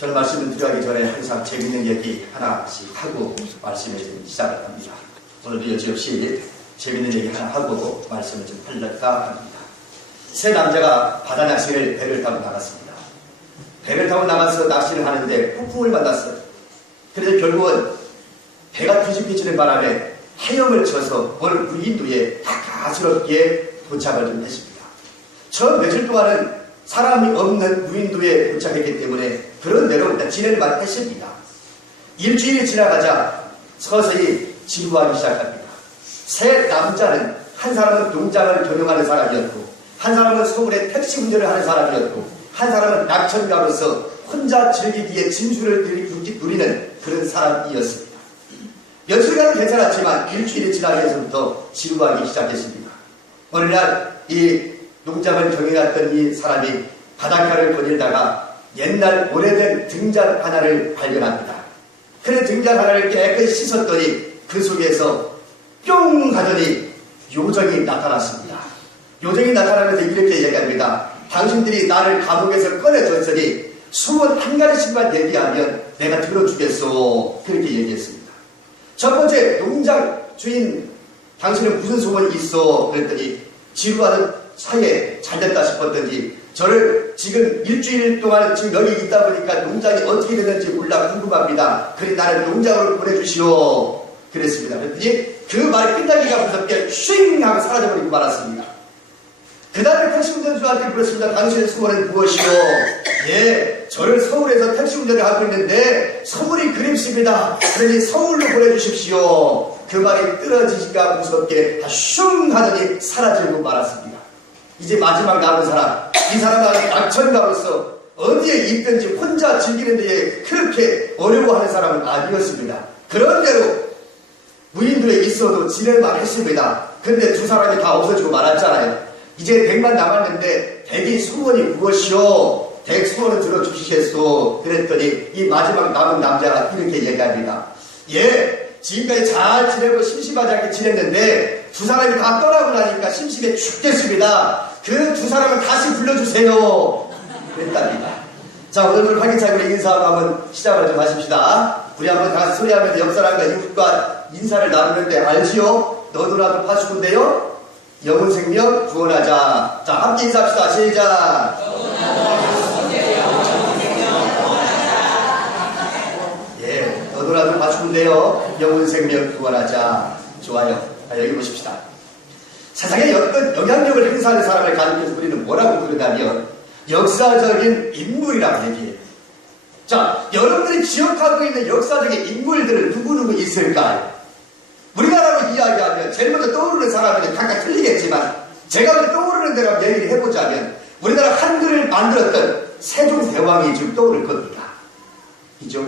저는 말씀을 드리기 전에 항상 재밌는 얘기 하나씩 하고 말씀을 좀 시작을 합니다. 오늘도 여지없이 재밌는 얘기 하나 하고 말씀을 좀 하려까 합니다. 세 남자가 바다 낚시를 배를 타고 나갔습니다. 배를 타고 나가서 낚시를 하는데 폭풍을 만났어요. 그래서 결국은 배가 뒤집히는 바람에 헤엄을 쳐서 어느 무인도에 다가스럽게 도착을 좀 했습니다. 처음 며칠 동안은 사람이 없는 무인도에 도착했기 때문에 그런 대로 일단 지낼만 했습니다. 일주일이 지나가자 서서히 진부하기 시작합니다. 세 남자는 한 사람은 농장을 경영하는 사람이었고, 한 사람은 서울에 택시 운전을 하는 사람이었고, 한 사람은 낙천가로서 혼자 즐기기에 진수를 누리는 그런 사람이었습니다. 며칠간은 괜찮았지만 일주일이 지나면서부터 진부하기 시작했습니다. 어느 날 이 농장을 경영했던 이 사람이 바닷가를 거닐다가 옛날 오래된 등잔 하나를 발견합니다. 그래 등잔 하나를 깨끗이 씻었더니 그 속에서 뿅 하더니 요정이 나타났습니다. 요정이 나타나면서 이렇게 얘기합니다. 당신들이 나를 감옥에서 꺼내줬으니 소원 한 가지씩만 얘기하면 내가 들어주겠소. 그렇게 얘기했습니다. 첫 번째, 농장 주인 당신은 무슨 소원이 있어? 그랬더니 지루하는 사이에 잘됐다 싶었던지 저를 지금 일주일 동안 지금 여기 있다 보니까 농장이 어떻게 됐는지 몰라 궁금합니다. 그래 나를 농장으로 보내주시오. 그랬습니다. 그랬더니 그 말이 끝나기가 무섭게 쉥 하고 사라져버리고 말았습니다. 그 다음에 택시 운전수한테 물었습니다. 당신의 소원은 무엇이오? 예, 저를 서울에서 택시 운전을 하고 있는데 서울이 그립습니다. 그러니 서울로 보내주십시오. 그 말이 떨어지기가 무섭게 슝 하더니 사라지고 말았습니다. 이제 마지막 남은 사람, 이 사람은 낙천가로서 어디에 있든지 혼자 즐기는 데에 그렇게 어려워하는 사람은 아니었습니다. 그런대로 무인도에 있어도 지낼만 했습니다. 근데 두 사람이 다 없어지고 말았잖아요. 이제 댁만 남았는데 댁이 소원이 무엇이오? 댁 소원을 들어주시겠소? 그랬더니 이 마지막 남은 남자가 이렇게 얘기합니다. 예, 지금까지 잘 지내고 심심하지 않게 지냈는데 두 사람이 다 떠나고 나니까 심심해 죽겠습니다. 그 두 사람을 다시 불러주세요. 그랬답니다. 자, 오늘 활기차게 인사하고 한번 시작을 좀 하십시다. 우리 한번 다 같이 소리하면서 옆 사람과 이웃과 인사를 나누는데 알지요? 너도나도 파수꾼데요? 영혼 생명 구원하자. 자, 함께 인사합시다. 시작. 예, 너도나도 파수꾼데요. 영혼 생명 구원하자. 좋아요. 자, 여기 보십시다. 세상에 어떤 영향력을 행사하는 사람을 가리켜서 우리는 뭐라고 부르냐면 역사적인 인물이라고 얘기해요. 자, 여러분들이 기억하고 있는 역사적인 인물들은 누구누구 있을까요? 우리나라로 이야기하면 제일 먼저 떠오르는 사람은 각각 틀리겠지만 제가 먼저 떠오르는 대로 얘기를 해보자면 우리나라 한글을 만들었던 세종대왕이 지금 떠오를 겁니다. 이죠?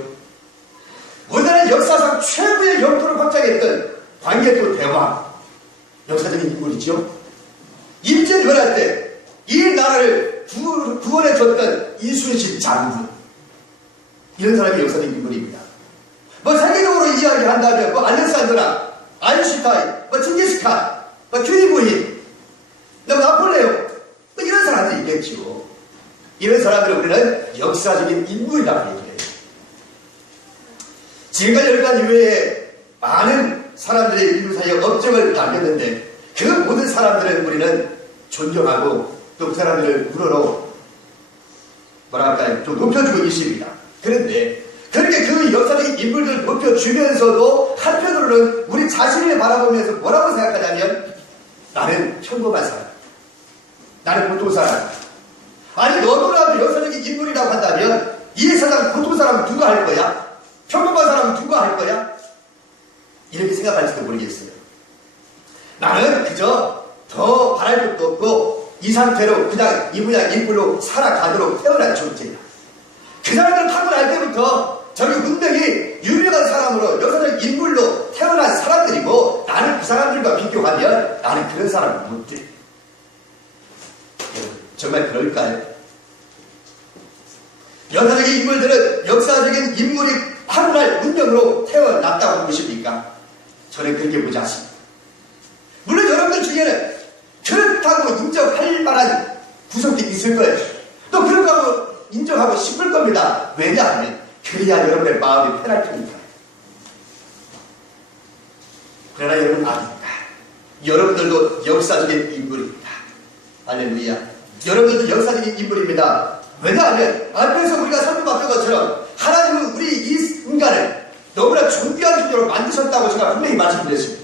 우리나라 역사상 최고의 영토를 확장했던 광개토 대왕, 역사적인 인물이죠. 임진왜란 때 이 나라를 구원해줬던 이순신 장군, 이런 사람이 역사적인 인물입니다. 뭐 세계적으로 이야기한다면 뭐 알렉산드라, 아인슈타인, 뭐 징기스칸, 뭐 큐리부인, 나폴레옹, 뭐 이런 사람들이 있겠죠. 이런 사람들을 우리는 역사적인 인물이라고 얘기해요. 지금까지 열간 이후에 많은 사람들이 인류 사이에 업적을 남겼는데 그 모든 사람들은 우리는 존경하고 또 그 사람들을 우러러 뭐랄까요, 좀 높여주고 있습니다. 그런데 그렇게 그 역사적인 인물들을 높여주면서도 한편으로는 우리 자신을 바라보면서 뭐라고 생각하냐면 나는 평범한 사람, 나는 보통 사람. 아니 너도라도 역사적인 인물이라고 한다면 이 세상 보통 사람은 누가 할 거야? 평범한 사람은 누가 할 거야? 이렇게 생각할지도 모르겠어요. 나는 그저 더 바랄 것도 없고 이 상태로 그냥 이 모양 인물로 살아가도록 태어난 존재야. 그 사람들은 타고날 때부터 저기 운명이 유명한 사람으로 역사적 인물로 태어난 사람들이고 나는 그 사람들과 비교하면 나는 그런 사람은 못 돼. 정말 그럴까요? 역사적인 인물들은 역사적인 인물이 하루날 운명으로 태어났다고 보십니까? 저는 그렇게 보지 않습니다. 물론 여러분들 중에는 그렇다고 인정할 만한 구석들이 있을 거예요. 또 그렇다고 인정하고 싶을 겁니다. 왜냐하면 그래야 여러분의 마음이 편할 테니까. 그러나 여러분 아닙니다. 여러분들도 역사적인 인물입니다. 할렐루야. 여러분들도 역사적인 인물입니다. 왜냐하면 앞에서 우리가 살펴봤던 것처럼 하나님은 우리 이 인간을 너무나 존귀한 존재로 만드셨다고 제가 분명히 말씀드렸습니다.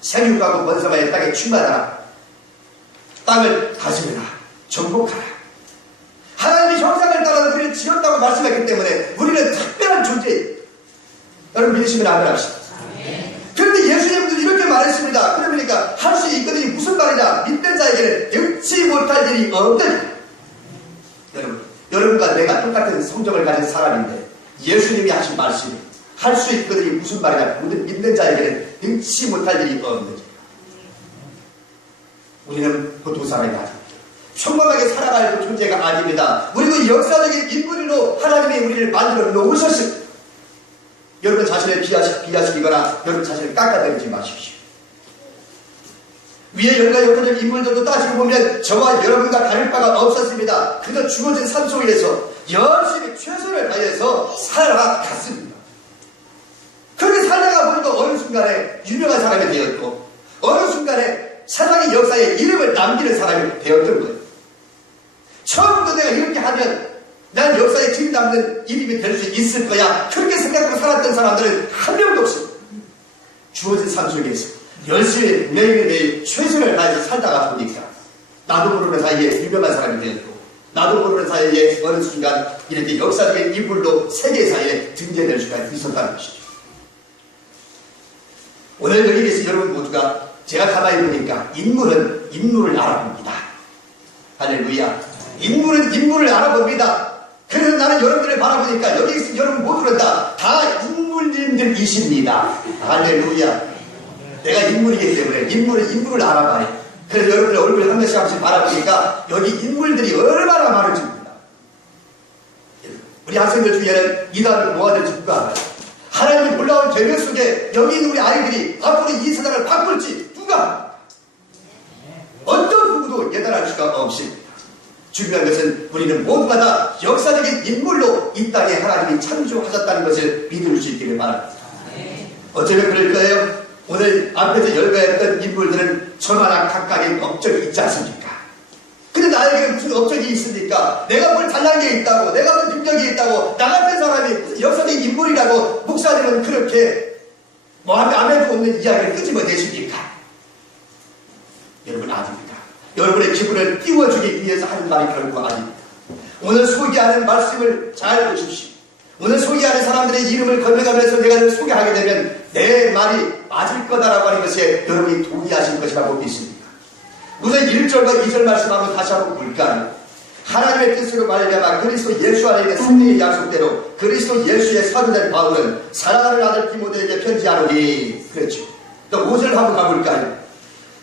생육하고 번성하여 땅에 충만하라. 땅을 다스려라. 정복하라. 하나님의 형상을 따라 우리를 지었다고 말씀했기 때문에 우리는 특별한 존재예요. 여러분 믿으시면 아멘 합시다. 그런데 예수님도 이렇게 말했습니다. 그러니까 할 수 있거든요. 무슨 말이냐? 믿는 자에게는 능치 못할 일이 없느니라. 여러분과 내가 똑같은 성적을 가진 사람인데 예수님이 하신 말씀이 할 수 있거든요. 무슨 말이냐? 믿는 자에게는 능치 못할 일이 없느니라. 우리는 보통 사람이 아닙니다. 평범하게 살아갈 존재가 아닙니다. 우리도 역사적인 인물로 하나님이 우리를 만들어 놓으셨습니다. 여러분 자신을 비하시거나 여러분 자신을 깎아내리지 마십시오. 위에 여러 가지 역사적 인물들도 따지고 보면 저와 여러분과 다를 바가 없었습니다. 그저 주어진 삶 속에서 열심히 최선을 다해서 살아갔습니다. 그렇게 살다가 보니까 어느 순간에 유명한 사람이 되었고 어느 순간에 세상의 역사에 이름을 남기는 사람이 되었던 거예요. 처음부터 내가 이렇게 하면 난 역사에 기름 남는 이름이 될 수 있을 거야. 그렇게 생각하고 살았던 사람들은 한 명도 없습니다. 주어진 삶 속에서 열심히 매일매일 최선을 다해서 살다가 보니까 나도 모르는 사이에 유명한 사람이 되었고 나도 모르는 사이에 어느 순간 이렇게 역사적인 인물로 세계사에 등재될 수가 있었다는 것이죠. 오늘 여기 계신 여러분 모두가 제가 가만히 보니까 인물을 알아봅니다. 할렐루야. 인물을 알아봅니다. 그래서 나는 여러분들을 바라보니까 여기 계신 여러분 모두는 다 인물님들이십니다. 할렐루야. 내가 인물이기 때문에 인물을 알아봐요. 그래서 여러분의 얼굴 한 번씩 바라보니까 여기 인물들이 얼마나 많은지입니다. 우리 학생들 중에는 이 다음에 뭐가 될지 누가 알아요? 하나님의 놀라운 계획 속에 여기 있는 우리 아이들이 앞으로 이 세상을 바꿀지 누가 합니까? 어떤 누구도 예단할 수가 없습니다. 중요한 것은 우리는 모두가 다 역사적인 인물로 이 땅에 하나님이 창조하셨다는 것을 믿을 수 있기를 바랍니다. 어쩌면 그럴 거예요. 오늘 앞에서 열거했던 인물들은 저마다 각각의 업적이 있지 않습니까? 근데 나에게는 무슨 업적이 있습니까? 내가 뭘 잘난 게 있다고, 내가 무슨 능력이 있다고, 나 같은 사람이 무슨 역사적인 인물이라고 목사님은 그렇게 아멘도 없는 이야기를 끄집어내십니까? 여러분 아닙니다. 여러분의 기분을 띄워주기 위해서 하는 말이 결코 아닙니다. 오늘 소개하는 말씀을 잘 보십시오. 오늘 소개하는 사람들의 이름을 걸려가면서 내가 소개하게 되면 내 말이 맞을 거다라고 하는 것에 여러분이 동의하실 것이라고 믿습니다. 우선 1절과 2절 말씀 한번 다시 한번 볼까요? 하나님의 뜻으로 말미암아 그리스도 예수 안에 있는 성령의 약속대로 그리스도 예수의 사도된 바울은 사랑하는 아들 디모데에게 편지하노니. 그렇죠. 또 5절 한번 가볼까요?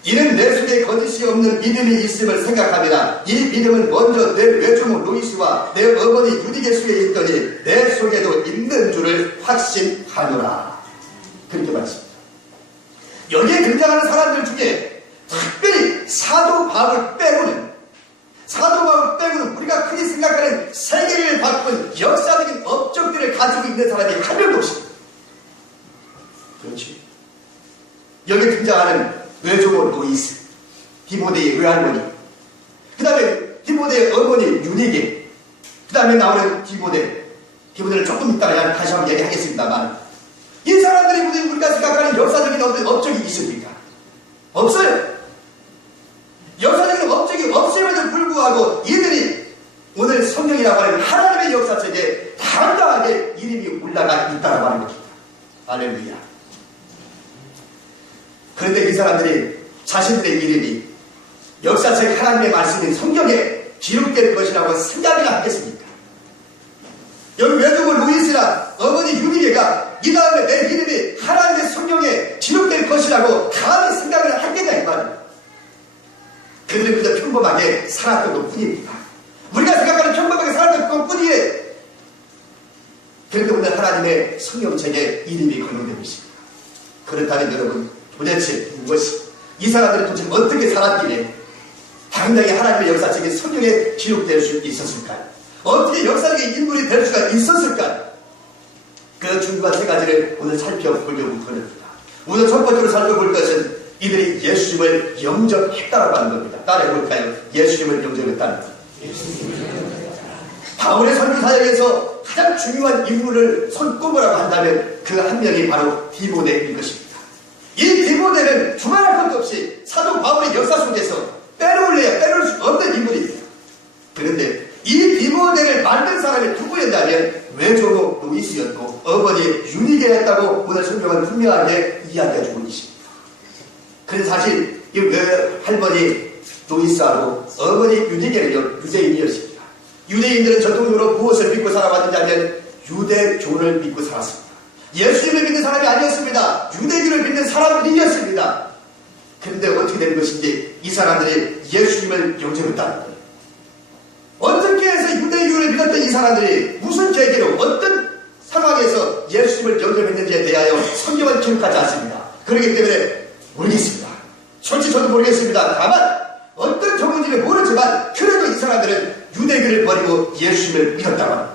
이는 내 속에 거짓이 없는 믿음이 있음을 생각합니다. 이 믿음은 먼저 내 외조모 로이스와 내 어머니 유디게 속에 있더니 내 속에도 있는 줄을 확신하노라. 그렇게 말했습니다. 여기에 등장하는 사람들 중에 특별히 사도 바울 빼고는 우리가 흔히 생각하는 세계를 바꾼 역사적인 업적들을 가지고 있는 사람이 한 명도 없습니다. 그렇지. 여기 등장하는 외조모 로이스, 디모데의 외할머니, 그 다음에 디모데의 어머니 유니게, 그 다음에 나오는 디모데를 조금 이따가 다시 한번 얘기하겠습니다만, 이 사람들이 무슨 우리가 생각하는 역사적인 업적이 있습니까? 없어요. 역사적인 업적이 없음에도 불구하고 이들이 오늘 성경이라고 하는 하나님의 역사책에 당당하게 이름이 올라가 있다고 하는 것입니다. 할렐루야. 그런데 이 사람들이 자신들의 이름이 역사책 하나님의 말씀인 성경에 기록될 것이라고 생각이나 하겠습니까? 여기 외조모 루이스랑 어머니 유미게가 이 다음에 내 이름이 하나님의 성경에 기록될 것이라고 감히 생각을 하겠다 이 말이에요. 그들은 그저 평범하게 살았던 것 뿐입니다. 우리가 생각하는 평범하게 살았던 것 뿐이에요. 그런데 오늘 하나님의 성경책에 이름이 거론되고 있습니다. 그렇다면 여러분 도대체 무엇이 이 사람들이 도대체 어떻게 살았기에 당당히 하나님의 역사책에 성경에 기록될 수 있었을까요? 어떻게 역사적인 인물이 될 수가 있었을까? 그 중요한 세 가지를 오늘 살펴보려고 합니다. 오늘 첫 번째로 살펴볼 것은 이들이 예수님을 영접했다라고 하는 겁니다. 따라해볼까요? 예수님을 영접했다는 것. 바울의 선교 사역에서 가장 중요한 인물을 손꼽으라고 한다면 그 한 명이 바로 디모데일 것입니다. 이 디모데는 두말할 것도 없이 사도 바울의 역사 속에서 빼놓을 수 없는 인물입니다. 그런데 이 디모데를 만든 사람이 누구였냐면 외조모 루이스였고 어머니 유니게였다고 오늘 성경은 분명하게 이야기해주고 있습니다. 그래서 사실 이 할머니 루이스하고 어머니 유니게는 유대인이었습니다. 유대인들은 전통적으로 무엇을 믿고 살아왔느냐면 유대교를 믿고 살았습니다. 예수님을 믿는 사람이 아니었습니다. 유대교를 믿는 사람들이었습니다. 그런데 어떻게 된 것인지 이 사람들이 예수님을 영접했다는 거예요. 어떻게 해서 유대교를 믿었던 이 사람들이 무슨 계기로 어떤 상황에서 예수님을 영접했는지에 대하여 성경은 기록하지 않습니다. 그렇기 때문에 모르겠습니다. 솔직히 저도 모르겠습니다. 다만 어떤 경우인지는 모르지만 그래도 이 사람들은 유대교를 버리고 예수님을 믿었다고 합니다.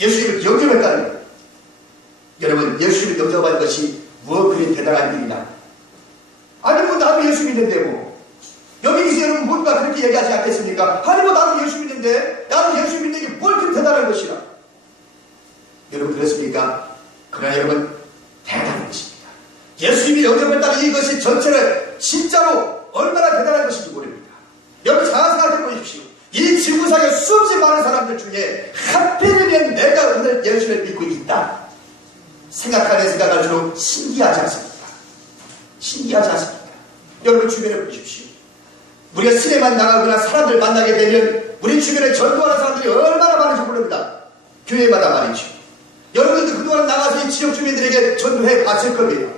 예수님을 영접했다는 거예요. 여러분, 예수님을 영접한 것이 무엇 그리 대단한 일이냐? 아니 뭐 나도 예수 믿는데 뭐 여기 계신 여러분 뭔가 그렇게 얘기하지 않겠습니까? 아니 뭐 나도 예수 믿는데 나도 예수 믿는 게 뭘 그렇게 대단한 것이라. 여러분 그렇습니까? 그러나 여러분 대단한 것입니다. 예수님이 영접했다는 이것이 전체를 진짜로 얼마나 대단한 것인지 모릅니다. 여러분 잘 생각해 보십시오. 이 지구상에 수없이 많은 사람들 중에 하필이면 내가 오늘 예수를 믿고 있다 생각하는 생각할수록 신기하지 않습니까? 신기하지 않습니까? 여러분 주변에 보십시오. 우리가 시내만 나가거나 사람들 만나게 되면 우리 주변에 전도하는 사람들이 얼마나 많은지 모릅니다. 교회마다 말이죠. 여러분들도 그동안 나가서 이 지역 주민들에게 전도해 봤을 겁니다.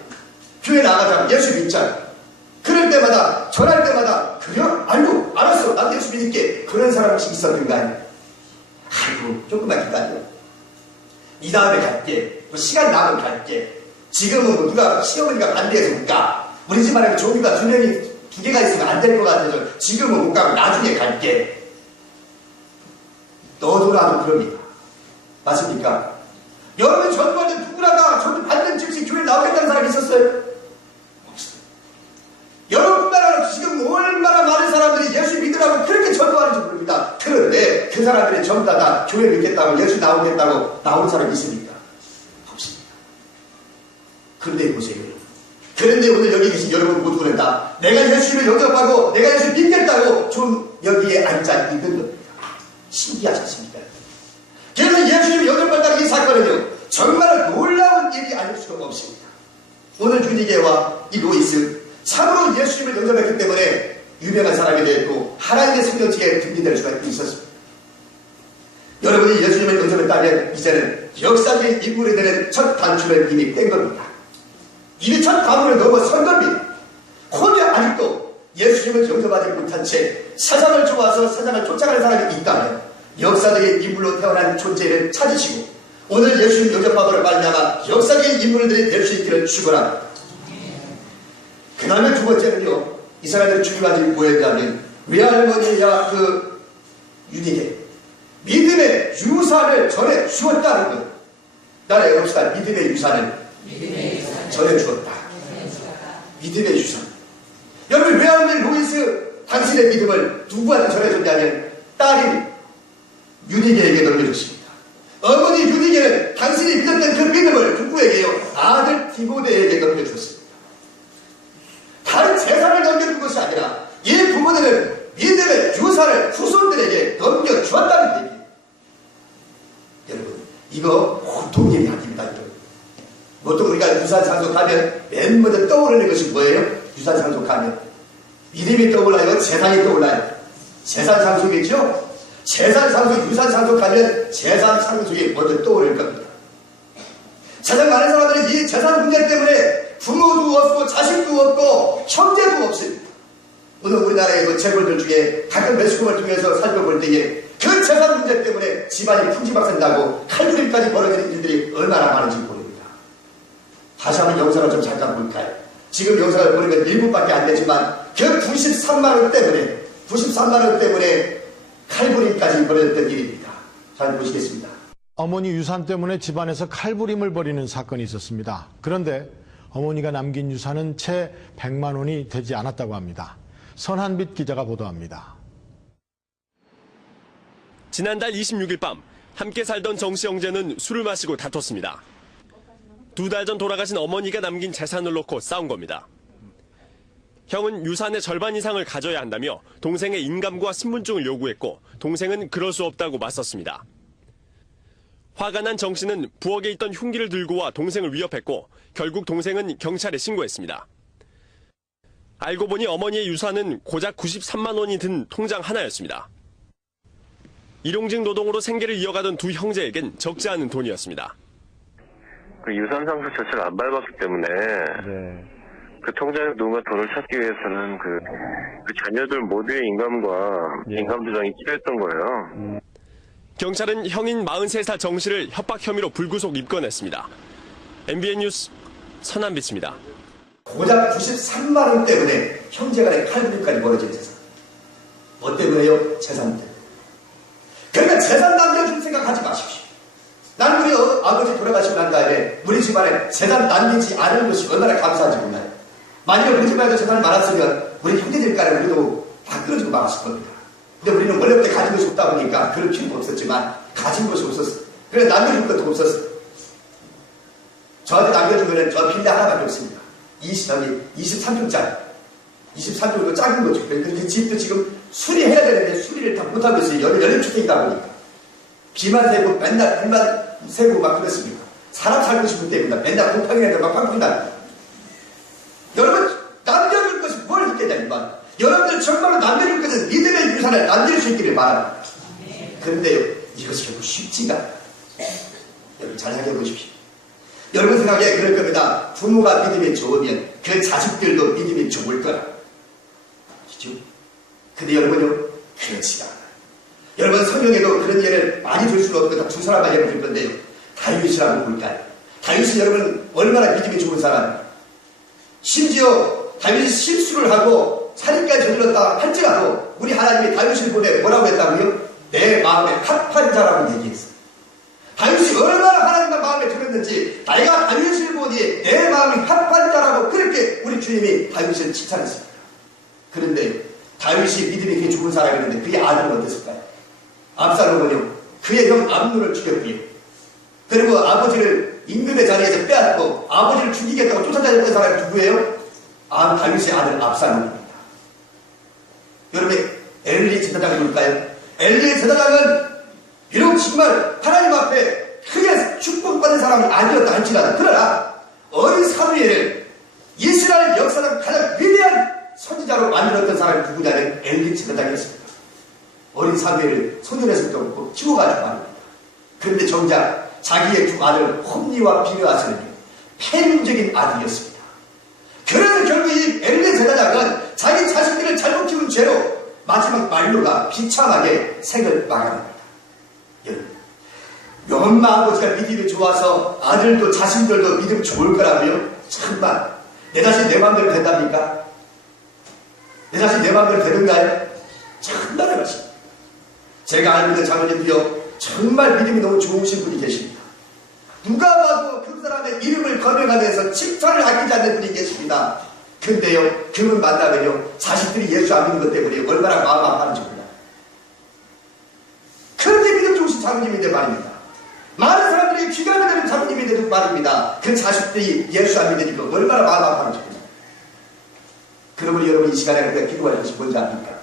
교회 나가자 예수 믿자. 그럴 때마다 전할 때마다 그래요? 아이고 알았어 나도 예수 믿을게. 그런 사람 혹시 있었던가요? 아이고 조금만 기다려. 이 다음에 갈게. 뭐 시간 나면 갈게. 지금은 뭐 누가 시어머니가 반대해서 못 가. 우리 집안에 종류가 두 개가 있으면 안 될 것 같아서 지금은 못 가고 나중에 갈게. 너도 나도 그럽니다. 맞습니까? 여러분 전도할 때 누구나 다 전도 받는 즉시 교회 나오겠다는 사람이 있었어요? 없어요. 여러분뿐만 아니라 지금 얼마나 많은 사람들이 예수 믿으라고 그렇게 전도하는지 모릅니다. 그런데 그 사람들이 전부 다 교회 믿겠다고 예수 나오겠다고 나오는 사람이 있습니까? 없습니다. 그런데 보세요. 그런데 오늘 여기 계신 여러분 모두는 다 내가 예수님을 영접하고 내가 예수 믿겠다고 좀 여기에 앉아 있는 겁니다. 신기하지 않습니까? 그래서 예수님을 영접한다는 이 사건은요 정말 놀라운 일이 아닐 수가 없습니다. 오늘 유니게와 이 로이스 참으로 예수님을 영접했기 때문에 유명한 사람이 되었고 하나님의 성경책에 등기될 수가 있었습니다. 여러분이 예수님을 영접했다면 이제는 역사적인 인물이 되는 첫 단추를 이미 뗀 겁니다. 이미 첫 단추를 넘어선 겁니다. 혹여 아직도 예수님을 영접하지 못한 채 세상을 좋아서 세상을 쫓아가는 사람이 있다면 역사적인 인물로 태어난 존재를 찾으시고 오늘 예수님 영접하도록 말미암아 역사적인 인물들이 될 수 있기를 축원합니다. 그 다음에 두 번째는요 이 사람들이 중요한 일이 뭐였냐면 외할머니와 그 유니게 믿음의 유산을 전해 주었다는 것. 나라 해봅시다. 믿음의 유산을 전해 주었다. 믿음의 유산. 여러분 외할머니 로이스 당신의 믿음을 누구한테 전해줬냐면 딸인 유니게에게 넘겨줬습니다. 어머니 유니게는 당신이 믿었던 그 믿음을 누구에게요? 아들 디모데에게 넘겨줬습니다. 다른 재산을 넘겨준 것이 아니라 이 부모들은 믿음의 유산을 후손들에게 넘겨주었다는 얘기예요. 여러분 이거 보통 일이 아닙니다. 여러분. 보통 우리가 유산상속하면 맨 먼저 떠오르는 것이 뭐예요? 유산상속하면 믿음이 떠올라요? 재산이 떠올라요? 재산상속이죠? 재산상속, 유산상속하면 재산상속이 먼저 떠오를 겁니다. 세상 많은 사람들이 이 재산 문제 때문에 부모도 없고 자식도 없고 형제도 없습니다. 오늘 우리나라의 그 재벌들 중에 가끔 매스컴을 통해서 살펴볼 때에 그 재산 문제 때문에 집안이 풍지박산나고 칼부림까지 벌어지는 일들이 얼마나 많은지 모릅니다. 다시 한번 영상을 좀 잠깐 볼까요? 지금 영상을 보는 건 1분밖에 안 되지만 그 93만원 때문에 칼부림까지 벌어졌던 일입니다. 잘 보시겠습니다. 어머니 유산 때문에 집안에서 칼부림을 벌이는 사건이 있었습니다. 그런데 어머니가 남긴 유산은 채 100만 원이 되지 않았다고 합니다. 선한빛 기자가 보도합니다. 지난달 26일 밤 함께 살던 정 씨 형제는 술을 마시고 다퉜습니다. 2달 전 돌아가신 어머니가 남긴 재산을 놓고 싸운 겁니다. 형은 유산의 절반 이상을 가져야 한다며 동생의 인감과 신분증을 요구했고 동생은 그럴 수 없다고 맞섰습니다. 화가 난 정 씨는 부엌에 있던 흉기를 들고 와 동생을 위협했고 결국 동생은 경찰에 신고했습니다. 알고 보니 어머니의 유산은 고작 93만 원이 든 통장 하나였습니다. 일용직 노동으로 생계를 이어가던 두 형제에겐 적지 않은 돈이었습니다. 그 유산 상속 자체를 안 밟았기 때문에 그 통장에 누군가 돈을 찾기 위해서는 그 자녀들 모두의 인감과 인감 조정이 필요했던 거예요. 경찰은 형인 43살 정 씨를 협박 혐의로 불구속 입건했습니다. MBN 뉴스 선한빛입니다. 고작 93만 원 때문에 형제간의 칼부림까지 벌어진 세상. 뭐 때문에요? 재산 때문에. 그러니까 재산 남겨줄 생각하지 마십시오. 나는 우리 아버지 돌아가시고 난 다음에 우리 집안에 재산 남기지 않은 것이 얼마나 감사한지 몰라요. 만약에 우리 집안에도 재산이 많았으면 우리 형제들 간에 우리도 다 끌어주고 말았을 겁니다. 근데 우리는 원래부터 가진 것이 없다 보니까 그럴 필요가 없었지만 가진 것이 없었어. 그래서 남겨줄 것도 없었어. 저한테 남겨준 거는 저 빌라 하나밖에 없습니다. 23평짜리. 23평으로 작은 거죠. 그래서 집도 지금 수리해야 되는데 수리를 다 못하고 있어요. 연립주택이다 보니까. 비만 세고 맨날 불만 세고 막 그렇습니다. 사람 살고 싶은 때입니다. 맨날 곰팡이 내들 막 팡팡이 납니다. 여러분 남겨줄 것이 뭘 있겠냐 이만. 여러분들 정말로 남겨줄 것은 믿음의 유산을 남길 수 있기를 바랍니다. 그런데요 이것이 결국 쉽지가 않아요. 여러분 잘 생각해 보십시오. 여러분 생각에 그럴 겁니다. 부모가 믿음이 좋으면 그 자식들도 믿음이 좋을 거라. 그렇죠? 근데 여러분요 그렇지가 않아요. 여러분 성경에도 그런 예를 많이 들 수는 없고 두 사람만 예를 들 건데요. 다윗이라고 볼까요? 다윗이 여러분 얼마나 믿음이 좋은 사람이에요. 심지어 다윗이 실수를 하고 살인까지 저질렀다 할지라도 우리 하나님이 다윗을 보내 뭐라고 했다고요? 내 마음에 합한 자라고 얘기했어요. 다윗이 얼마나 하나님과 마음에 들었는지 내가 다윗을 보니 내 마음이 합한 자라고 그렇게 우리 주님이 다윗을 칭찬했습니다. 그런데 다윗이 믿음이 굉장히 좋은 사람이었는데 그의 아들은 어땠을까요? 압살롬은요 그의 형 암논을 죽였고요. 그리고 아버지를 임금의 자리에서 빼앗고 아버지를 죽이겠다고 쫓아다녔던 사람이 누구예요? 다윗의 아들 압살롬입니다. 여러분 엘리 제사장이 볼까요? 엘리 제사장은 비록 정말 하나님 앞에 크게 축복받은 사람이 아니었다 할지라도 그러나 어린 사무엘을 이스라엘 역사상 가장 위대한 선지자로 만들었던 사람이 누구냐면 엘리 제사장이었습니다. 어린 사무엘을 손녀에서 또 키워가지고 말입니다. 그런데 정작 자기의 두 아들 홈니와 비느하스는요 폐륜적인 아들이었습니다. 그래서 결국 이 엘리 제사장은 자기 자식들을 잘못 키운 죄로 마지막 만료가 비참하게 생을 마감합니다. 여러분 엄마 아버지가 믿음이 좋아서 아들도 자신들도 믿음 좋을 거라고요? 참만 내 자신 내 마음대로 된답니까? 내 자신 내 마음대로 되는가요? 참만의 말씀. 제가 알고 있는 장로님도요 정말 믿음이 너무 좋으신 분이 계십니다. 누가 봐도 그 사람의 이름을 거명하면서 칭찬을 아끼지 않는 분이 계십니다. 근데요 그분 만나면요 자식들이 예수 안 믿는 것 때문에 얼마나 마음 아파하는지 몰라요. 그렇게 믿음 좋으신 장로님인데 말입니다. 많은 사람들이 귀가 되는 장로님인데도 말입니다. 그 자식들이 예수 안 믿으니까 얼마나 마음 아파하는지 몰라요. 그러므로 여러분 이 시간에 우리가 기도할 것이 뭔지 압니까?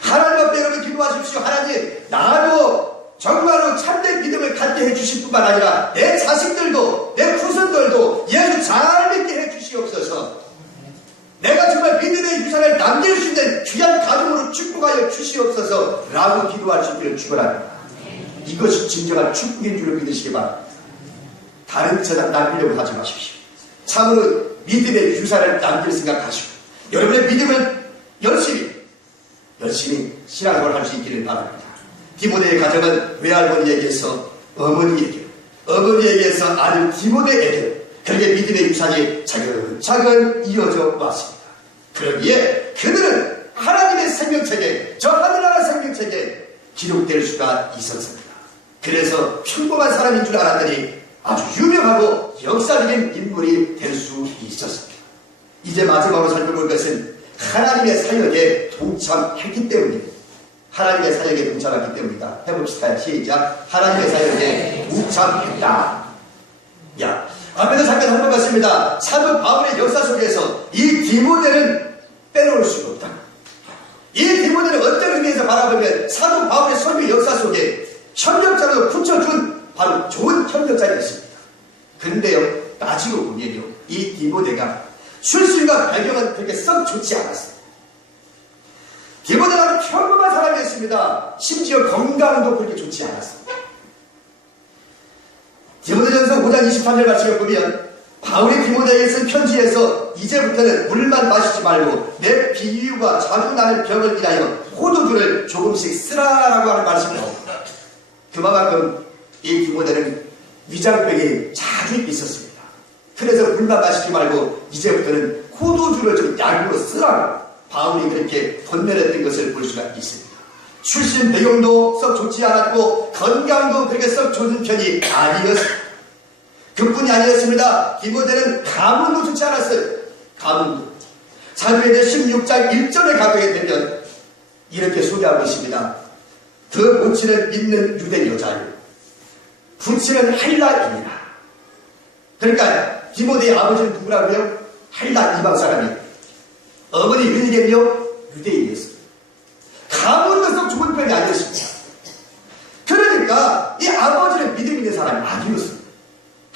하나님 앞에 여러분 기도하십시오. 하나님 나도 정말로 참된 믿음을 갖게 해주실 뿐만 아니라 내 자식들도 내 후손들도 예수 잘 믿게 해주시옵소서. 내가 정말 믿음의 유산을 남길 수 있는 귀한 가정으로 축복하여 주시옵소서 라고 기도할 수 있기를 축원합니다. 이것이 진정한 축복인 줄을 믿으시기 바랍니다. 다른 재산 남기려고 하지 마십시오. 참으로 믿음의 유산을 남길 생각하시고 여러분의 믿음을 열심히 신앙생활을 할 수 있기를 바랍니다. 디모데의 가정은 외할머니에게서 어머니에게서 아들 디모데에게 그렇게 믿음의 유산이 차근차근 이어져 왔습니다. 그러기에 그들은 하나님의 생명체계, 저 하늘나라 생명체계 기록될 수가 있었습니다. 그래서 평범한 사람인 줄 알았더니 아주 유명하고 역사적인 인물이 될 수 있었습니다. 이제 마지막으로 살펴볼 것은 하나님의 사역에 동참했기 때문입니다. 하나님의 사역에 동참했기 때문이다. 해봅시다. 시작. 하나님의 사역에 동참했다. 야, 앞에서 잠깐 살펴봤습니다. 사도 바울의 역사 속에서 이 디모데는 빼놓을 수가 없다. 이 디모데는 어떤 의미에서 바라보면 사도 바울의 선교 역사 속에 협력자로 붙여준 바로 좋은 협력자였습니다. 그런데요, 따지고 보면요, 이 디모데가 출신과 배경은 그렇게 썩 좋지 않았어요. 디모데는 평범한 사람이었습니다. 심지어 건강도 그렇게 좋지 않았습니다. 디모데전서 5장 23절 말씀을 보면 바울이 디모데에게 쓴 편지에서 이제부터는 물만 마시지 말고 내 비유가 자주 나는 병을 인하여 포도주를 조금씩 쓰라라고 하는 말씀이 나옵니다. 그만큼 이 디모데는 위장병이 자주 있었습니다. 그래서 물만 마시지 말고 이제부터는 포도주를 좀 약으로 쓰라고 바울이 그렇게 권면했던 것을 볼 수가 있습니다. 출신 배경도 썩 좋지 않았고 건강도 그렇게 썩 좋은 편이 아니었습니다. 그뿐이 아니었습니다. 디모데는 가문도 좋지 않았어요. 가문도. 사도행전 16장 1절에 가게 되면 이렇게 소개하고 있습니다. 그 모친은 믿는 유대 여자요 부친은 헬라인이라. 그러니까 디모데의 아버지는 누구라고요? 헬라 이방 사람이에요. 어머니 웬일이며? 유대인이었어요. 가문도 썩 좋은 편이 아니었습니다. 그러니까 이 아버지는 믿음 있는 사람이 아니었습니다.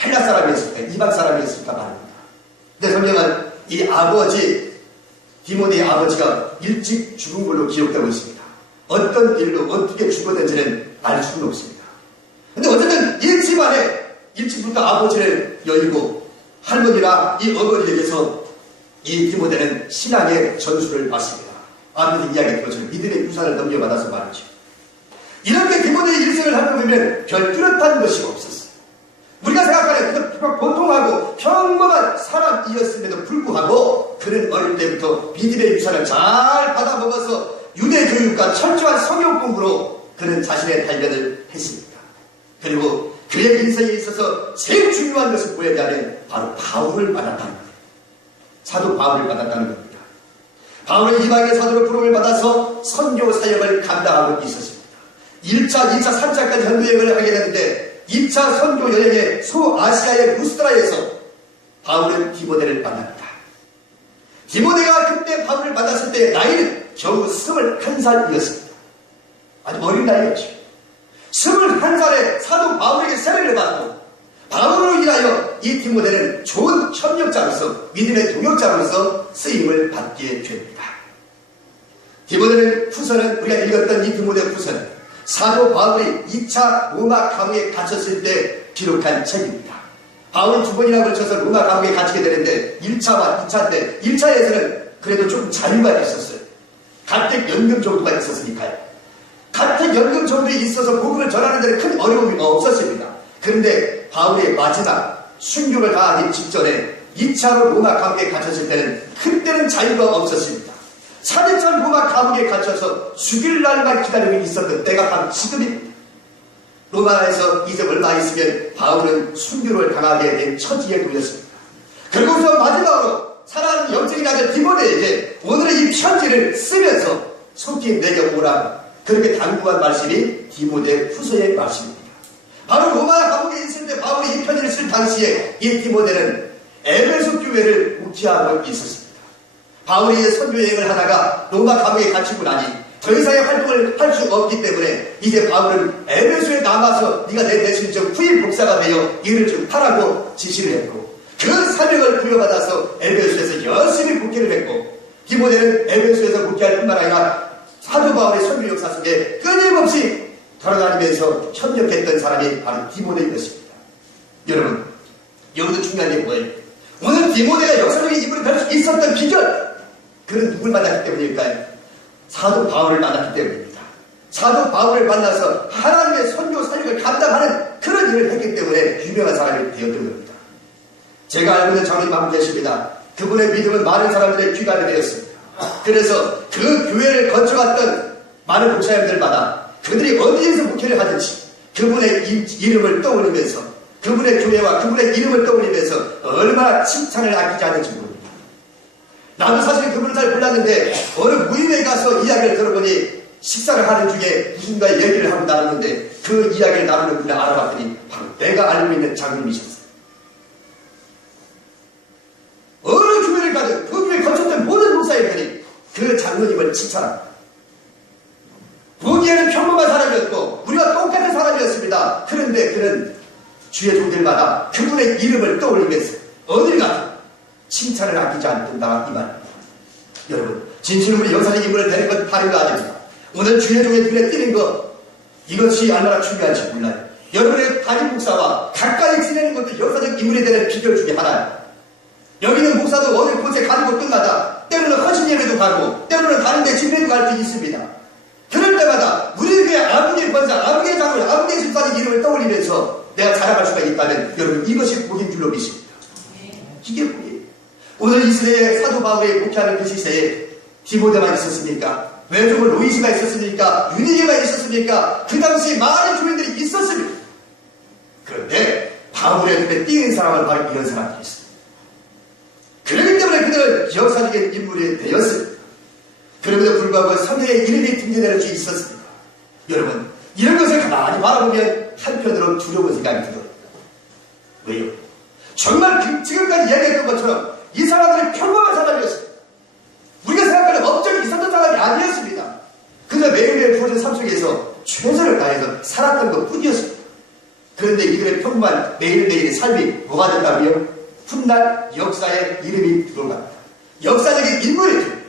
헬라 사람이었을까? 이방 사람이었을까 말입니다. 근데 성경은 이 아버지, 디모데의 아버지가 일찍 죽은 걸로 기록되고 있습니다. 어떤 일로 어떻게 죽었는지는 알 수는 없습니다. 근데 어쨌든 이 집안에 일찍부터 아버지를 여의고 할머니나 이 어머니에게서 이 디모데는 신앙의 전수를 받습니다. 앞에서 이야기했던 것처럼 믿음의 유산을 넘겨받아서 말이죠. 이렇게 디모데의 일생을 살펴보면 별 뚜렷한 것이 없었어요. 우리가 생각하는 보통하고 평범한 사람이었음에도 불구하고 그는 어릴 때부터 믿음의 유산을 잘 받아먹어서 유대 교육과 철저한 성경 공부로 그는 자신의 단련을 했습니다. 그리고 그의 인생에 있어서 제일 중요한 것은 뭐였냐면 바로 바울을 만났다는 거예요. 사도 바울을 만났다는 겁니다. 바울은 이방인의 사도로 부름을 받아서 선교 사역을 감당하고 있었습니다. 1차, 2차, 3차까지 선교여행을 하게 되는데 2차 선교 여행의 소아시아의 루스드라에서 바울은 디모데를 만납니다. 디모데가 그때 바울을 만났을 때 나이는 겨우 21살이었습니다. 아주 어린 나이였죠. 21살에 사도 바울에게 세례를 받고 바울로 인하여 이 디모데는 좋은 협력자로서 믿음의 동역자로서 쓰임을 받게 됩니다. 디모데는 후서는 우리가 읽었던 이 디모데 후서는 사도 바울이 2차 로마 감옥에 갇혔을 때 기록한 책입니다. 바울은 2번이나 걸쳐서 로마 감옥에 갇히게 되는데 1차와 2차 때 1차에서는 그래도 좀 자유가 있었어요. 가택연금 정도가 있었으니까요. 가택연금 정도에 있어서 복음을 전하는 데는 큰 어려움이 없었습니다. 그런데 바울의 마지막 순교를 다하기 직전에 2차로 로마 감옥에 갇혔을 때는 그때는 자유가 없었습니다. 4대천 로마 감옥에 갇혀서 죽일 날만 기다리고 있었던 때가 바로 지금입니다. 로마에서 이제 얼마 있으면 바울은 순교를 당하게 된 처지에 놓였습니다. 그리고서 마지막으로 사랑하는 영적인 아들 디모데에게 오늘의 이 편지를 쓰면서 속히 내게 오라 그렇게 당부한 말씀이 디모데 후서의 말씀입니다. 바로 로마 감옥에 있을 때 바울이 이 편지를 쓸 당시에 이 디모데는 에베소 교회를 목회하고 있었습니다. 바울이 선교 여행을 하다가 로마 감옥에 갇히고 나니 더 이상의 활동을 할 수 없기 때문에 이제 바울은 에베소에 남아서 네가 내 대신 좀 후임 목사가 되어 일을 좀 하라고 지시를 했고 그 사명을 부여받아서 에베소에서 열심히 목회를 했고 디모데는 에베소에서 목회할 뿐만 아니라 사도 바울의 선교 역사 속에 끊임없이 돌아다니면서 협력했던 사람이 바로 디모데였습니다. 여러분, 여기서 중요한 게 뭐예요? 오늘 디모데가 역사적인 인물이 될 수 있었던 비결, 그는 누굴 만났기 때문일까요? 사도 바울을 만났기 때문입니다. 사도 바울을 만나서 하나님의 선교 사역을 감당하는 그런 일을 했기 때문에 유명한 사람이 되었던 겁니다. 제가 알고 있는 장로님 한 분 계십니다. 그분의 믿음은 많은 사람들의 귀감이 되었습니다. 그래서 그 교회를 거쳐갔던 많은 목사님들마다 그들이 어디에서 목회를 하든지 그분의 이름을 떠올리면서 그분의 교회와 그분의 이름을 떠올리면서 얼마나 칭찬을 아끼지 않는지 모릅니다. 나도 사실 그분을 잘 몰랐는데 어느 무인에 가서 이야기를 들어보니 식사를 하는 중에 무슨가 얘기를 하고 나누는데 그 이야기를 나누는 분을 알아봤더니 바로 내가 알고 있는 장로님이셨어요. 어느 교회를 가든 그 교회에 거쳤던 모든 목사님들이 그 장로님을 칭찬합니다. 보기에는 평범한 사람이었고 우리와 똑같은 사람이었습니다. 그런데 그는 주의 종들마다 그분의 이름을 떠올리면서 어딜 가든 칭찬을 아끼지 않는다 이 말입니다. 여러분 진실로 우리 역사적 인물을 되는 건 다른 거 아닙니다. 오늘 주의 종의 눈에 띄는 것 이것이 얼마나 중요한지 몰라요. 여러분의 담임 목사와 가까이 지내는 것도 역사적 인물이 되는 비결 중에 하나예요. 여기 있는 목사도 어느 곳에 가는 곳마다 때로는 허신 예배도 가고 때로는 다른 데 집회도 갈 때 있습니다. 그럴 때마다 우리 교회 아무개 권사, 아무개 장로, 아무개 집사님 이름을 떠올리면서 내가 자랑할 수가 있다면 여러분 이것이 복인 줄로 믿습니다. 이게 복이에요. 오늘 이 시대에 사도 바울이 목회하는 그 시대에 디모데만 있었습니까? 외종은 로이스가 있었습니까? 유니게가 있었습니까? 그 당시 많은 교인들이 있었습니다. 그런데 바울의 눈에 띄는 사람은 바로 이런 사람들이었습니다. 그렇기 때문에 그들은 역사적인 인물이 되었습니다. 그럼에도 불구하고 성경에 이름이 등재되는 수 있었습니다. 여러분 이런 것을 가만히 바라보면 한편으로 두려운 생각이 들어요. 왜요? 정말 지금까지 이야기했던 것처럼 이 사람들은 평범한 사람이었습니다. 우리가 생각하는 업적이 있었던 사람이 아니었습니다. 그저 매일매일 부어진 삶 속에서 최선을 다해서 살았던 것 뿐이었습니다. 그런데 이들의 평범한 매일매일의 삶이 뭐가 됐다고요? 훗날 역사에 이름이 들어갑니다. 역사적인 인물이 됩니다.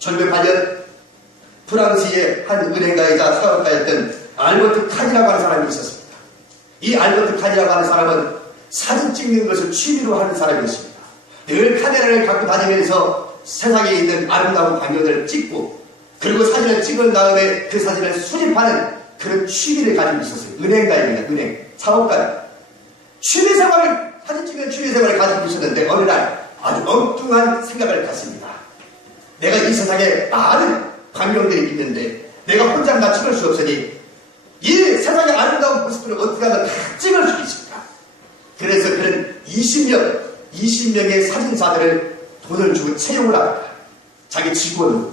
1908년 프랑스의 한 은행가이자 사업가였던 알버트 칸이라고 하는 사람이 있었습니다. 이 알버트 칸이라고 하는 사람은 사진 찍는 것을 취미로 하는 사람이었습니다. 늘 카메라를 갖고 다니면서 세상에 있는 아름다운 광경을 찍고 그리고 사진을 찍은 다음에 그 사진을 수집하는 그런 취미를 가지고 있었어요. 은행가입니다. 은행 사업가입니다. 취미생활을 사진 찍는 취미생활을 가지고 있었는데 어느 날 아주 엉뚱한 생각을 갖습니다. 내가 이 세상에 많은 광경들이 있는데 내가 혼자 다 찍을 수 없으니 이 세상의 아름다운 모습들을 어떻게 하면 다 찍을 수 있을까? 그래서 그는 20명의 사진사들을 돈을 주고 채용을 합니다. 자기 직원으로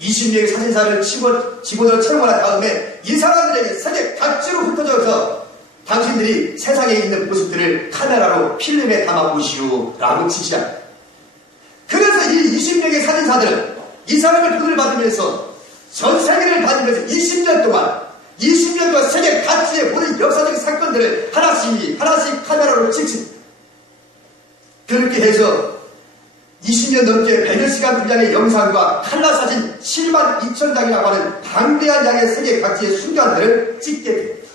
20명의 사진사를 직원으로 채용을 한 다음에 이 사람들에게 세계 각지로 흩어져서 당신들이 세상에 있는 모습들을 카메라로 필름에 담아보시오 라고 지시합니다. 그래서 이 20명의 사진사들은 이 사람의 돈을 받으면서 전 세계를 다니면서 20년 동안 세계 각지의 모든 역사적인 사건들을 하나씩 카메라로 찍습니다. 그렇게 해서 20년 넘게 100여 시간 분량의 영상과 칼라 사진 7만 2천 장이라고 하는 방대한 양의 세계 각지의 순간들을 찍게 됩니다.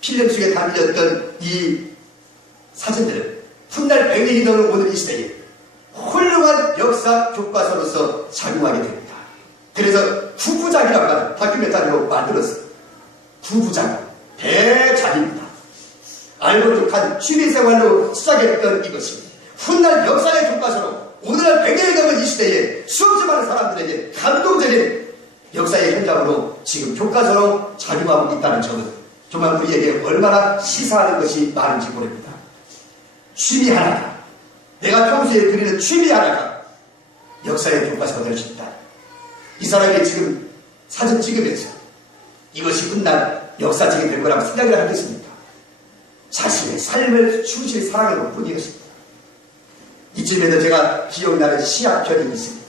필름 속에 담겨졌던 이 사진들은 훗날 100년이 넘는 오늘 이 시대에 훌륭한 역사 교과서로서 작용하게 됩니다. 그래서 부부작이라고 하는 다큐멘터리로 만들었어요. 부부작, 대작입니다. 알버트 칸 취미생활로 시작했던 이것이 훗날 역사의 교과서로 오늘날 100년이 넘은 이 시대에 수없이 많은 사람들에게 감동적인 역사의 현장으로 지금 교과서로 작용하고 있다는 점은 정말 우리에게 얼마나 시사하는 것이 많은지 모릅니다. 취미 하나가 내가 평소에 드리는 취미 하나가 역사의 교과서가 될 수 있다. 이 사람이 지금 사진 찍으면서 이것이 훗날 역사적이 될 거라고 생각을 하겠습니까? 자신의 삶을 충실히 살아가는 것 뿐이었습니다. 이쯤에도 제가 기억나는 시합편이 있습니다.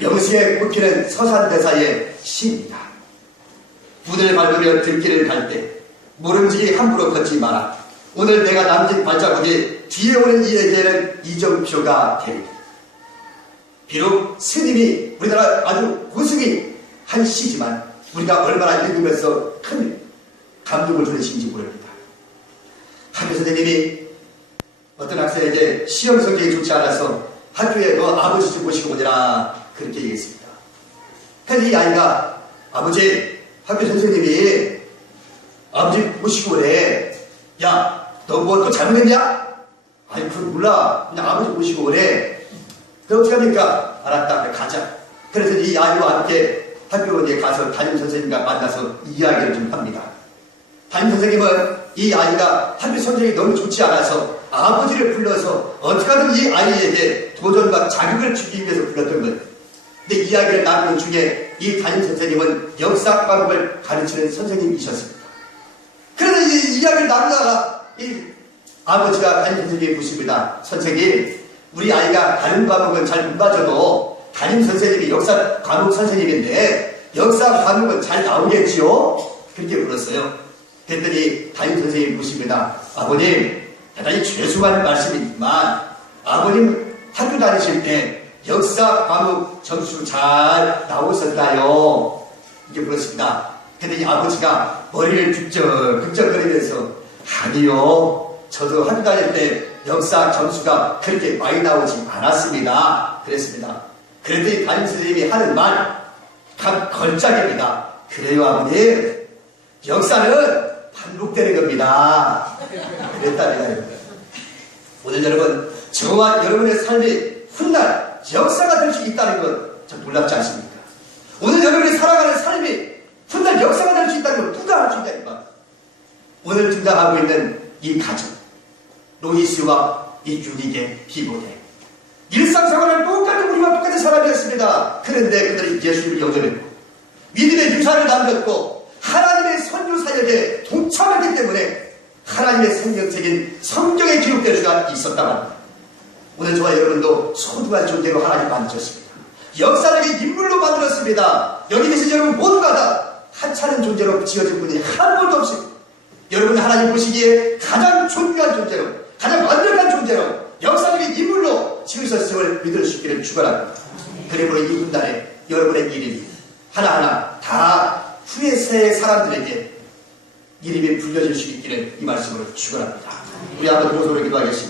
명시에 꼽히는 서산대사의 시입니다. 문을 밟으며 들길을 갈 때 모름지기 함부로 걷지 마라. 오늘 내가 남긴 발자국이 뒤에 오는 이에게는 이정표가 되리라. 비록 스님이 우리나라 아주 고승이 한 시지만 우리가 얼마나 읽으면서 큰 감동을 주는 시인지 모릅니다. 학교 선생님이 어떤 학생에게 시험 성적이 좋지 않아서 학교에 너 아버지 좀 모시고 오니라 그렇게 얘기했습니다. 그래서 이 아이가 아버지 학교 선생님이 아버지 모시고 오래. 야 너 뭐 또 잘못했냐? 아니 그건 몰라. 그냥 아버지 모시고 오래. 그럼 어떻게 합니까? 알았다. 가자. 그래서 이 아이와 함께 학교에 가서 담임 선생님과 만나서 이야기를 좀 합니다. 담임 선생님은 이 아이가 학교 성적이 너무 좋지 않아서 아버지를 불러서 어떻게든 이 아이에게 도전과 자극을 주기 위해서 불렀던 거예요. 근데 이야기를 나누는 중에 이 담임 선생님은 역사 과목을 가르치는 선생님이셨습니다. 그래서 이 이야기를 나누다가 이 아버지가 담임 선생님에게 묻습니다. 선생님, 우리 아이가 다른 과목은 잘 못 맞아도 담임 선생님이 역사 과목 선생님인데 역사 과목은 잘 나오겠지요? 그렇게 물었어요. 그랬더니 담임 선생님이 묻습니다. 아버님, 대단히 죄송한 말씀이지만 아버님 학교 다니실 때 역사 과목 점수 잘 나오셨나요? 이렇게 물었습니다. 그랬더니 아버지가 머리를 긁적거리면서 아니요, 저도 학교 다닐 때 역사 점수가 그렇게 많이 나오지 않았습니다. 그랬습니다. 그랬더니 담임 선생님이 하는 말 각 걸작입니다. 그래요 아버님, 역사는 반복되는 겁니다. 그랬답니다. 오늘 여러분, 저와 여러분의 삶이 훗날 역사가 될 수 있다는 것 참 놀랍지 않습니까? 오늘 여러분이 살아가는 삶이 훗날 역사가 될 수 있다는 걸 누가 할 수 있다 이 말. 오늘 등장하고 있는 이 가정, 로이스와 이 유닉의 비모델, 일상생활을 똑같은 우리와 똑같은 사람이었습니다. 그런데 그들이 예수님을 영접했고 믿음의 유산을 남겼고 하나님의 선교 사역에 동참했기 때문에 하나님의 생명책인 성경에 기록될 수가 있었다고 합니다. 오늘 저와 여러분도 소중한 존재로 하나님 만드셨습니다. 역사적인 인물로 만들었습니다. 여기 계신 여러분 모두가 다 하찮은 존재로 지어진 분이 한 분도 없습니다. 여러분 하나님 보시기에 가장 존귀한 존재로, 가장 완벽한 존재로, 역사적인 인물로 지으셨음을 믿을 수 있기를 축원합니다. 그러므로 이 훗날에 여러분의 이름이 하나하나 다 후회세의 사람들에게 이름이 불려질 수 있기를 이 말씀으로 축원합니다. 우리 한번 동서로 기도하겠습니다.